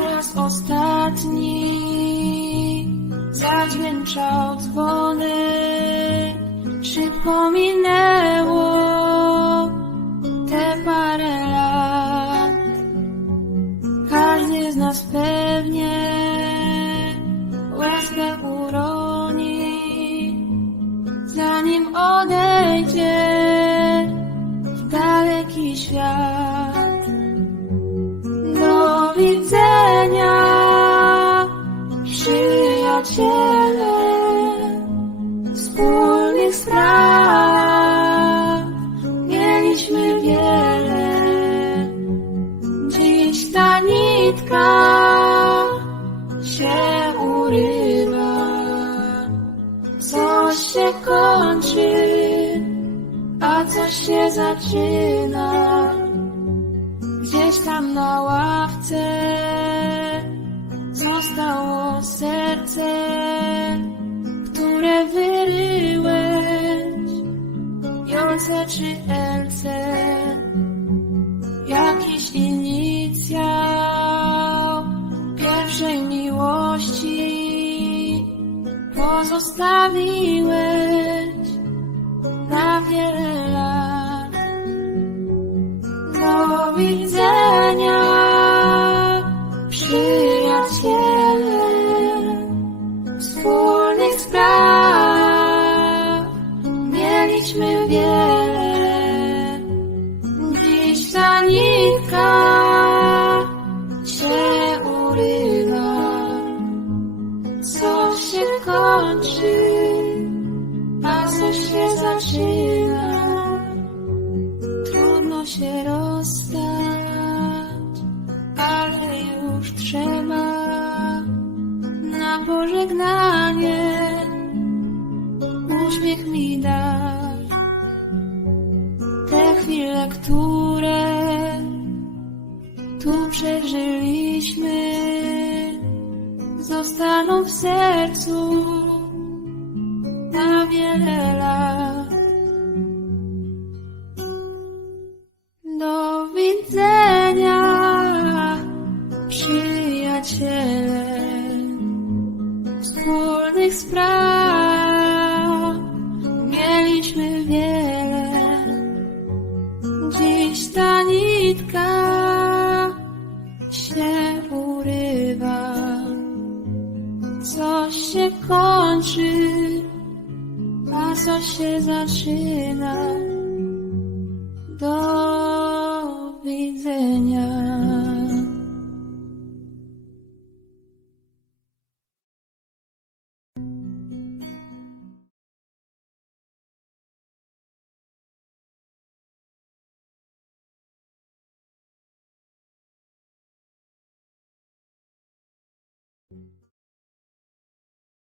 raz ostatni zadźwięczał dzwony, szybko minęło te parę lat. Każdy z nas pewnie łezkę uroni, zanim odejdzie w daleki świat. Przyjaciele, wspólnych spraw mieliśmy wiele. Dziś ta nitka się urywa, coś się kończy, a coś się zaczyna. Gdzieś tam na ławce Jolce czy Elce, jakiś inicjał pierwszej miłości pozostawiłeś na wiele lat. Do widzenia, kończy, a coś się zaczyna. Trudno się rozstać, ale już trzeba na pożegnanie uśmiech mi dać. Te chwile, które tu przeżyliśmy, zostaną w sercu wspólnych spraw mieliśmy wiele. Dziś ta nitka się urywa, coś się kończy, a coś się zaczyna. Do widzenia.